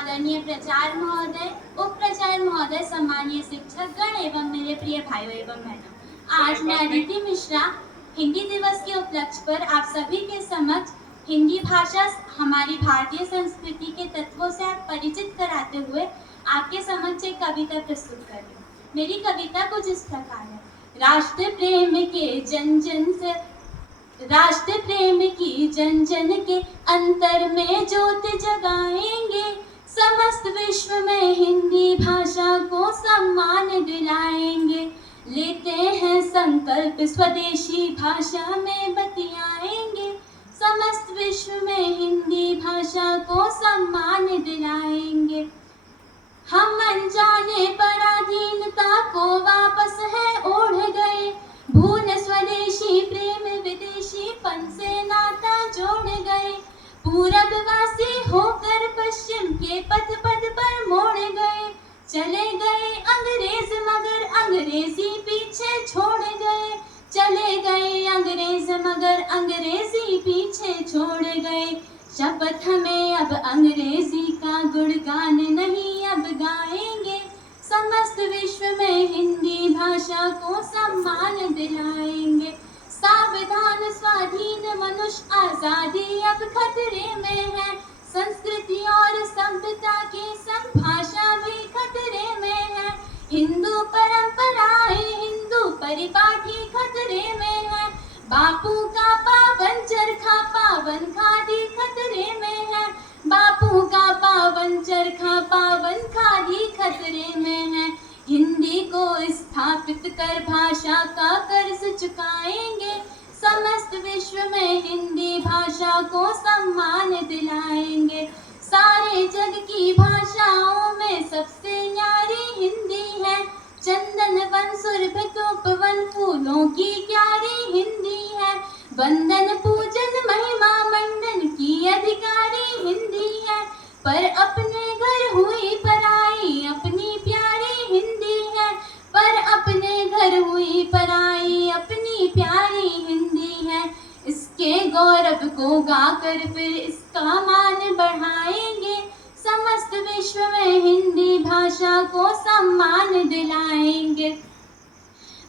आदरणीय प्राचार्य महोदय, उप प्राचार्य महोदय, सम्मानीय शिक्षक गण एवं मेरे प्रिय भाइयों एवं बहनों, आज मैं अदिति मिश्रा हिंदी दिवस के उपलक्ष्य पर आप सभी के समक्ष हिंदी भाषा हमारी भारतीय संस्कृति के तत्वों से आप परिचित कराते हुए आपके समक्ष एक कविता प्रस्तुत कर रही हूँ। मेरी कविता कुछ इस प्रकार है। राष्ट्र प्रेम की जन जन के अंतर में ज्योत जगाएंगे, समस्त विश्व में हिंदी भाषा को सम्मान दिलाएंगे। लेते हैं संकल्प स्वदेशी भाषा में बतियाएंगे, समस्त विश्व में हिंदी भाषा को सम्मान दिलाएंगे। हम अनजाने पराधीनता को वापस है ओढ़ गए, भूल स्वदेशी प्रेम विदेशी पन से नाता जोड़ गए। पूरबवासी होकर पश्चिम के पथ पथ पर मोड़ गए, चले गए अंग्रेज मगर अंग्रेजी पीछे छोड़ गए। चले गए अंग्रेज मगर अंग्रेजी पीछे छोड़ गए। शपथ हमें अब अंग्रेजी का गुणगान नहीं अब गाएंगे, समस्त विश्व में हिंदी भाषा को सम्मान दिलाएंगे। सावधान स्वाधीन मनुष्य आजादी अब खतरे में है, संस्कृति और सभ्यता की संग भाषा भी खतरे में है। हिंदू परंपराएं हिंदू परिपाटी खतरे में है, बापू का पावन चरखा पावन खादी खतरे में है। बापू का पावन चरखा पावन खादी खतरे में है। हिंदी को स्थापित कर भाषा का कर्ज चुकाएंगे, समस्त विश्व में हिंदी भाषा को सम्मान दिलाएंगे। सारे जग की भाषाओं में सबसे न्यारी हिंदी है, चंदन वन सुरभि उपवन फूलों की क्यारी हिंदी है। वंदन पूजन महिमा मंडन की अधिकारी हिंदी है, पर अपने घर हुई पराई अपनी प्यारी हिंदी है। पर अपने घर हुई पराई अपनी प्यारी हिंदी है। इसके गौरव को गाकर फिर इसका मान बढ़ाएंगे, समस्त विश्व में हिंदी भाषा को सम्मान दिलाएंगे।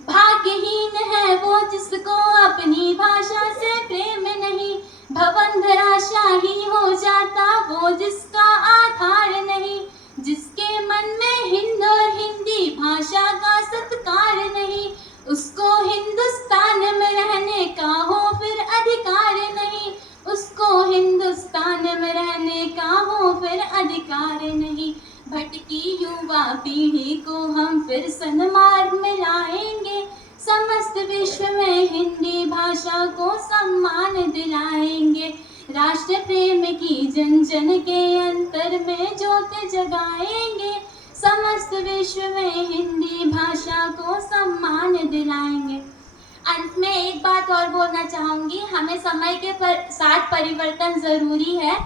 भाग्यहीन है वो जिसको अपनी भाषा से प्रेम नहीं, भवन धराशाही हो जाता वो जिसका आधार नहीं। जिसके मन में हिंद और हिंदी भाषा का सत्कार नहीं, उसको हिंदुस्तान में रहने का हो फिर अधिकार नहीं। उसको हिंदुस्तान में रहने का हो फिर अधिकार नहीं। भटकी युवा पीढ़ी को हम फिर सन्मार्ग में लाएंगे, समस्त विश्व में हिंदी भाषा को सम्मान दिलाएंगे। राष्ट्र प्रेम की जन जन के अंतर में ज्योत जगाएंगे, समस्त विश्व में हिंदी भाषा को सम्मान दिलाएंगे। अंत में एक बात और बोलना चाहूँगी, हमें समय के साथ परिवर्तन ज़रूरी है।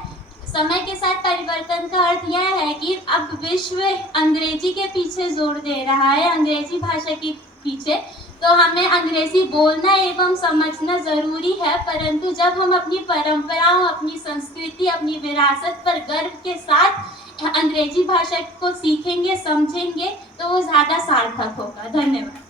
समय के साथ परिवर्तन का अर्थ यह है कि अब विश्व अंग्रेजी के पीछे जोर दे रहा है, अंग्रेजी भाषा के पीछे, तो हमें अंग्रेजी बोलना एवं समझना ज़रूरी है। परंतु जब हम अपनी परंपराओं, अपनी संस्कृति, अपनी विरासत पर गर्व के साथ अंग्रेजी भाषा को सीखेंगे, समझेंगे, तो वो ज़्यादा सार्थक होगा। धन्यवाद।